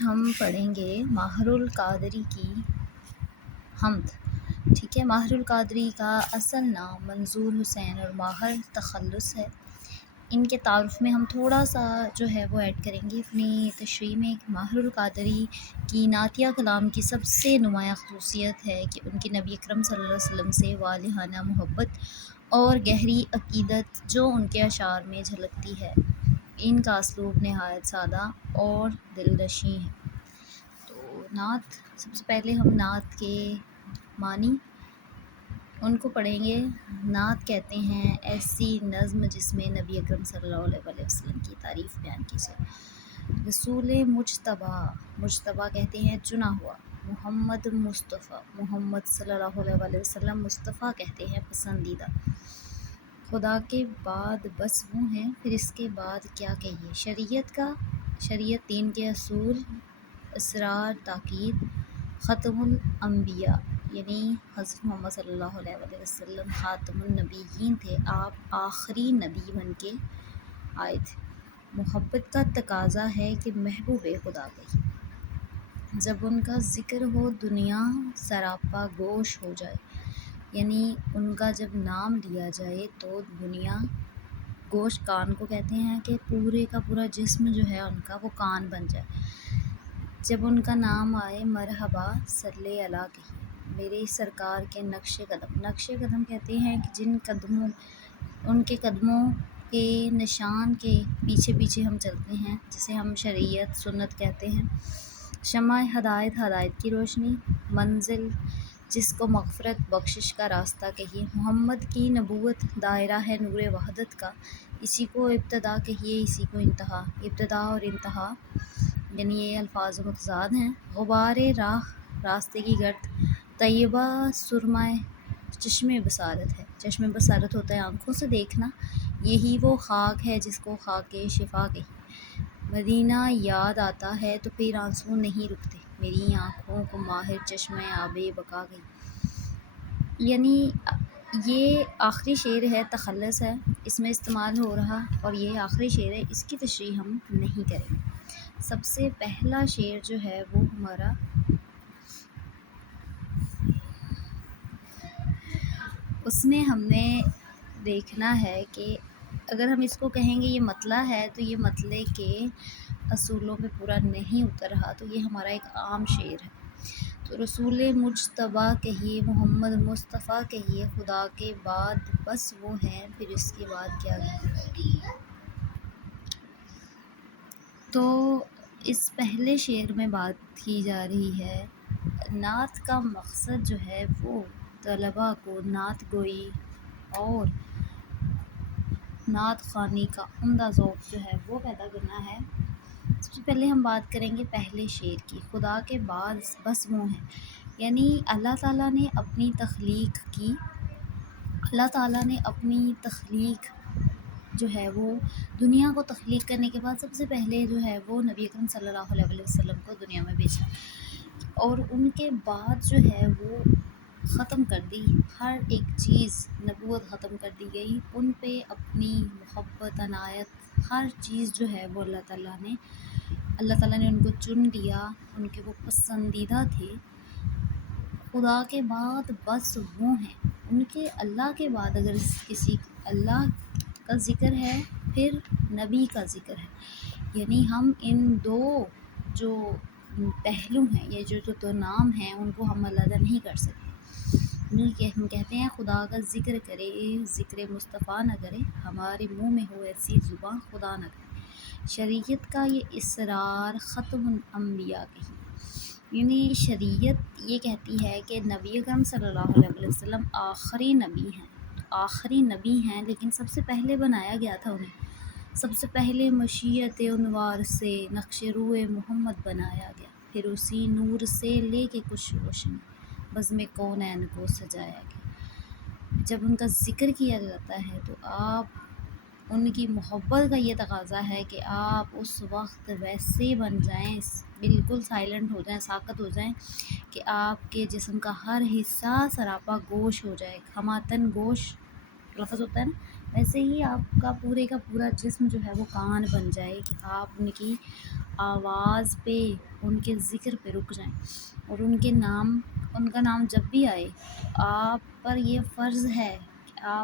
ہم پڑھیں گے ماہر القادری کی حمد. ٹھیک ہے، ماہر القادری کا اصل نام منظور حسین اور ماہر تخلص ہے. ان کے تعارف میں ہم تھوڑا سا جو ہے وہ ایڈ کریں گے اپنی تشریح میں. ماہر القادری کی نعتیہ کلام کی سب سے نمایاں خصوصیت ہے کہ ان کی نبی اکرم صلی اللہ علیہ وسلم سے والہانہ محبت اور گہری عقیدت جو ان کے اشعار میں جھلکتی ہے. ان کا اسلوب نہایت سادہ اور دلنشیں ہے. تو نعت، سب سے پہلے ہم نعت کے معنی ان کو پڑھیں گے. نعت کہتے ہیں ایسی نظم جس میں نبی اکرم صلی اللہ علیہ وسلم کی تعریف بیان کی جائے. رسول مجتبیٰ کہتے ہیں چنا ہوا. محمد مصطفیٰ، محمد صلی اللہ علیہ وسلم مصطفیٰ کہتے ہیں پسندیدہ. خدا کے بعد بس وہ ہیں، پھر اس کے بعد کیا کہیے. شریعت دین کے اصول، اسرار تاکید. ختم الانبیاء یعنی حضرت محمد صلی اللہ علیہ وسلم خاتم النبیین تھے، آپ آخری نبی بن کے آئے تھے. محبت کا تقاضا ہے کہ محبوب خدا کہیے. جب ان کا ذکر ہو دنیا سراپا گوش ہو جائے، یعنی ان کا جب نام لیا جائے تو دنیا گوش کان کو کہتے ہیں کہ پورے کا پورا جسم جو ہے ان کا وہ کان بن جائے. جب ان کا نام آئے مرحبا صلی اللہ کہیے. میرے سرکار کے نقش قدم کہتے ہیں کہ جن قدموں، ان کے قدموں کے نشان کے پیچھے پیچھے ہم چلتے ہیں، جسے ہم شریعت سنت کہتے ہیں. شمع ہدایت کی روشنی. منزل جس کو مغفرت بخشش کا راستہ کہیے. محمد کی نبوت دائرہ ہے نور وحدت کا، اسی کو ابتدا کہیے اسی کو انتہا. ابتدا اور انتہا یعنی یہ الفاظ متضاد ہیں. غبار راہ راستے کی گرد. طیبہ سرمہ چشم بصارت ہے. چشم بصارت ہوتا ہے آنکھوں سے دیکھنا، یہی وہ خاک ہے جس کو خاک شفا کہیے. مدینہ یاد آتا ہے تو پھر آنسو نہیں رکتے، میری آنکھوں کو ماہر چشمہ آب بقا گئی. یعنی یہ آخری شعر ہے، تخلص ہے اس میں استعمال ہو رہا، اور یہ آخری شعر ہے، اس کی تشریح ہم نہیں کریں گے. سب سے پہلا شعر جو ہے وہ ہمارا اس میں ہم نے دیکھنا ہے کہ اگر ہم اس کو کہیں گے یہ مطلع ہے تو یہ مطلع کے اصولوں پہ پورا نہیں اتر رہا، تو یہ ہمارا ایک عام شعر ہے. تو رسول مجتبیٰ کہیے، محمد مصطفیٰ کہیے، خدا کے بعد بس وہ ہیں، پھر اس کے بعد کیا کہیے. تو اس پہلے شعر میں بات کی جا رہی ہے نعت کا مقصد جو ہے وہ طلباء کو نعت گوئی اور نعت خوانی کا عمدہ ذوق جو ہے وہ پیدا کرنا ہے. سب سے پہلے ہم بات کریں گے پہلے شعر کی. خدا کے بعد بس وہ ہیں، یعنی اللہ تعالیٰ نے اپنی تخلیق کی، اللہ تعالیٰ نے اپنی تخلیق جو ہے وہ دنیا کو تخلیق کرنے کے بعد سب سے پہلے جو ہے وہ نبی اکرم صلی اللہ علیہ وسلم کو دنیا میں بھیجا، اور ان کے بعد جو ہے وہ ختم کر دی ہر ایک چیز، نبوت ختم کر دی گئی. ان پہ اپنی محبت، عنایت، ہر چیز جو ہے وہ اللہ تعالیٰ نے ان کو چن لیا، ان کے وہ پسندیدہ تھے. خدا کے بعد بس وہ ہیں، ان کے اللہ کے بعد اگر کسی اللہ کا ذکر ہے پھر نبی کا ذکر ہے، یعنی ہم ان دو جو پہلو ہیں، یہ جو دو نام ہیں، ان کو ہم علیحدہ نہیں کر سکتے. ہم کہتے ہیں خدا کا ذکر کرے، ذکر مصطفیٰ نہ کرے، ہمارے منہ میں ہو ایسی زباں خدا نہ کرے. شریعت کا یہ اسرار ختم الانبیاء کہیے. یعنی شریعت یہ کہتی ہے کہ نبی اکرم صلی اللہ علیہ وسلم آخری نبی ہیں، آخری نبی ہیں، لیکن سب سے پہلے بنایا گیا تھا انہیں. سب سے پہلے مشیت انوار سے نقش روئے محمد بنایا گیا، پھر اسی نور سے لے کے کچھ روشنی بزم کونین کو سجایا گیا. جب ان کا ذکر کیا جاتا ہے تو آپ ان کی محبت کا یہ تقاضا ہے کہ آپ اس وقت ویسے بن جائیں، بالکل سائلنٹ ہو جائیں، ساکت ہو جائیں کہ آپ کے جسم کا ہر حصہ سراپا گوش ہو جائے. خماتن گوش لفظ ہوتا ہے نا، ویسے ہی آپ کا پورا جسم جو ہے وہ کان بن جائے کہ آپ ان کی آواز پہ، ان کے ذکر پہ رک جائیں، اور ان کا نام جب بھی آئے تو آپ پر یہ فرض ہے کہ آپ